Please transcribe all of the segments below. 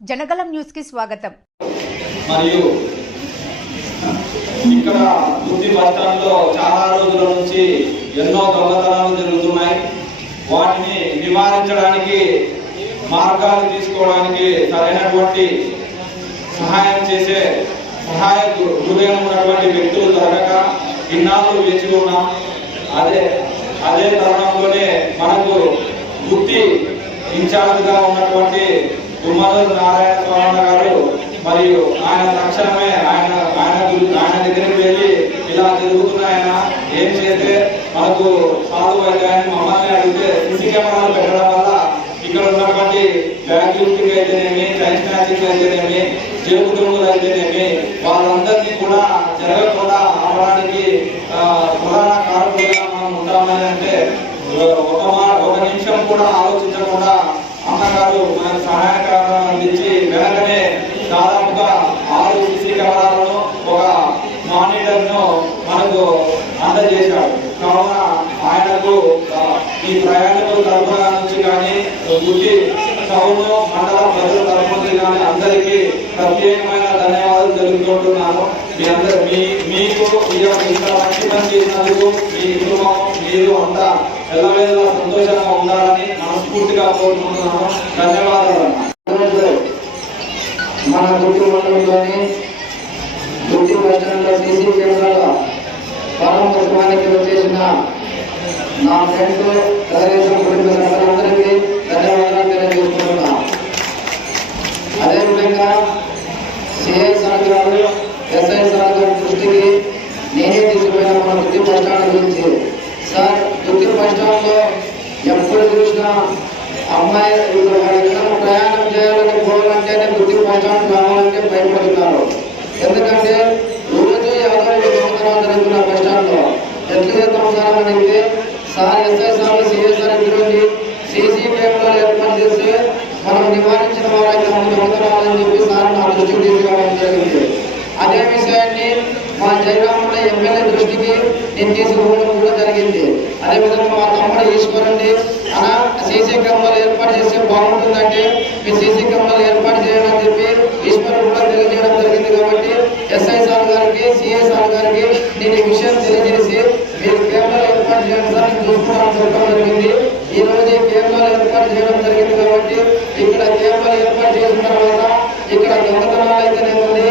Janagalam news కి స్వాగతం. మరియు ఇక్కడ గుత్తి బస్టాండ్లో చాలా రోజుల నుంచి ఎన్నో దొంగతనాలు జరుగుతున్నాయి. వాటిని నివారించడానికి మార్గాలు తీసుకోవడానికి సరైనటువంటి సహాయం చేసే సహాయ హృదయం ఉన్నటువంటి వ్యక్తులు దొరకక ఇన్నాళ్ళు వేచి ఉన్నాం. అదే తరుణంలోనే మనకు గుత్తి ఇన్ఛార్జ్గా ఉన్నటువంటి తుమ్మలూరు నారాయణ స్వామి గారు మరియు ఆయన తక్షణమే ఆయన దగ్గరికి వెళ్ళి ఇలా జరుగుతున్నాయన ఏం చేస్తే మనకు సాధువు అవుతాయని మమ్మల్ని అడిగితే సీసీ కెమెరాలు పెట్టడం వల్ల ఇక్కడ ఉన్నటువంటి బ్యాగ్ లిఫ్టింగ్ అయితేనేమి, చైన్ స్నాచింగ్ అయితేనేమి, జేబు దొంగలు అయితేనేమి వాళ్ళందరినీ కూడా జరగకుండా ఆపడానికి ప్రధాన కారకులుగా మనం ఉంటామని అంటే ఒక నిమిషం కూడా ఆలోచించకుండా అన్నగారు మనకు సహాయకరంగా అందించి వెనకనే దాదాపుగా 6 సీసీ కెమెరాలను ఒక మానిటర్ను మనకు అందజేశాడు. కావున ఆయనకు ఈ ప్రయాణికుల తరఫున నుంచి కానీ గుత్తి టౌన్ మండల ప్రజల తరఫు నుంచి కానీ అందరికీ ప్రత్యేకమైన ధన్యవాదాలు తెలుపుకుంటున్నాను. మీకు ఇంత మంచి పని చేసినందుకు మీ కుటుంబం మీరు అంతా ఎల్లవేళ సంతోషంగా ఉండాలని మనస్ఫూర్తిగా కోరుకుంటున్నాను. ధన్యవాదాలు. మన గుత్తి మండలంలోని గుత్తి బస్టాండ్లో సీసీ కెమెరాల ప్రారంభోత్సవానికి వచ్చేసిన నా ఫ్రెండ్స్ తెలుగుదేశం కుటుంబ సభ్యులందరికీ ధన్యవాదాలు తెలియజేస్తున్నాను. అదేవిధంగా సిఐ సార్ గారు, ఎస్ఐ సార్ గారి దృష్టికి నేనే తీసుకుపోయిన మన గుత్తి బస్టాండ్ గురించి. సార్, గుత్తి బస్టాండ్లో ఎప్పుడు చూసినా అమ్మాయి ప్రయాణం చేయాలని పోవాలంటేనే గుత్తి బస్టాండ్ కావాలంటే భయపడుతున్నారు. ఎందుకంటే రోజు 50 సంవత్సరాలు జరుగుతున్న బస్టాండ్లో ఎట్లా చేస్తాం అనేది sir, SI sir, CI sir ఇటువంటి సీసీ కెమెరాలు ఏర్పాటు చేస్తే మనం నివారించిన వారైతే మనం దొంగతనాలని చెప్పి సార్ నా దృష్టికి తీసుకురావడం జరిగింది. అదే విషయాన్ని మా జయరామన్న ఎమ్మెల్యే దృష్టికి నేను తీసుకోవడం కూడా జరిగింది. అదేవిధంగా మా తమ్ముడు ఈశ్వరుని అలా సీసీ కెమెరాలు ఏర్పాటు చేస్తే బాగుంటుందంటే మీ సీసీ కెమెరాలు ఏర్పాటు చేయాలని చెప్పి ఈశ్వరుడు కూడా తెలియజేయడం జరిగింది. కాబట్టి ఎస్ఐ సార్ గారికి, సిఐ సార్ గారికి నేను ఈ విషయం తెలియజేసి మీరు కెమెరాలు ఏర్పాటు చేయడం సార్ నేను చూసుకోవడం చెప్పడం జరిగింది. ఈ రోజు ఈ కెమెరాలు ఏర్పాటు చేయడం జరిగింది. కాబట్టి ఇక్కడ కెమెరాలు ఏర్పాటు చేసిన తర్వాత ఇక్కడ దొంగతనాలు అయితేనేముంది,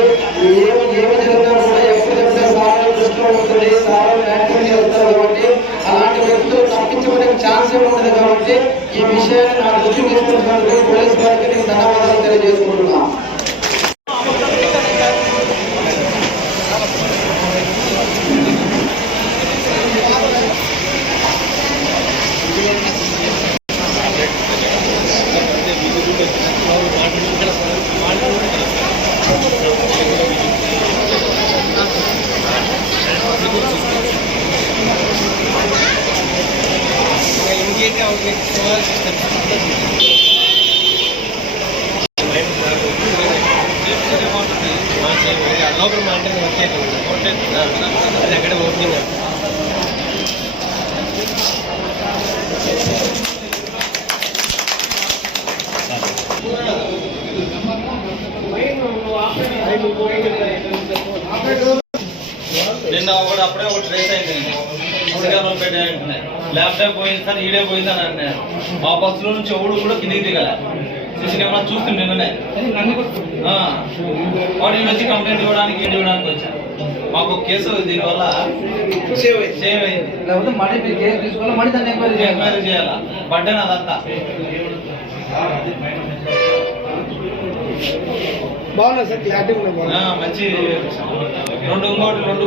ఏమి జరిగినా కూడా ఎప్పుడెప్పుడే సార్లు దృష్టిలో ఉంటుంది, సార్లు బ్యాంకింగ్ చేస్తారు. కాబట్టి అలాంటి వ్యక్తులు తప్పించుకునే ఛాన్స్ ఉంటుంది. కాబట్టి ఈ విషయాన్ని నా దృష్టికి తీసుకున్నందుకు పోలీస్ వారికి నేను ధన్యవాదాలు తెలియజేసుకుంటున్నాను. అక్కడ ఓపెనింగ్ నిన్న అప్పుడే ఒక ట్రేస్ అయింది. ల్యాప్టాప్ పోయింది సార్, ఈడే పోయింది అని అన్నారు. ఆ బస్సులో నుంచి ఎవడు కూడా కిందికి దిగల. సీసీ కెమెరా చూస్తుంది నిన్ననే. వాడు వచ్చి కంప్లైంట్ ఇవ్వడానికి వచ్చాను. మాకు కేసు దీనివల్ల సేవ్ అయింది. లేకపోతే మళ్ళీ మీరు కేసు తీసుకోవాలి, మళ్ళీ దాన్ని ఎంక్వైరీ చేయాలా. బర్త్డే అదంతా బాగున్నా సార్, క్లారిటీ మంచి రెండు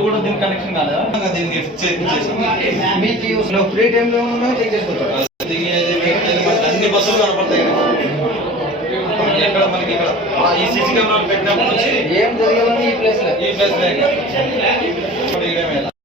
కూడా దీనికి కనెక్షన్ కాలేదా? దీనికి ఫ్రీ టైంలో చెక్ చేసుకోవచ్చు. అన్ని బస్సులు కనపడతాయి ఇక్కడ మనకి. ఇక్కడ ఈ సీసీ కెమెరాలు పెట్టినప్పటి నుంచి ఏం జరగాలని ఈ ప్లేస్ లేక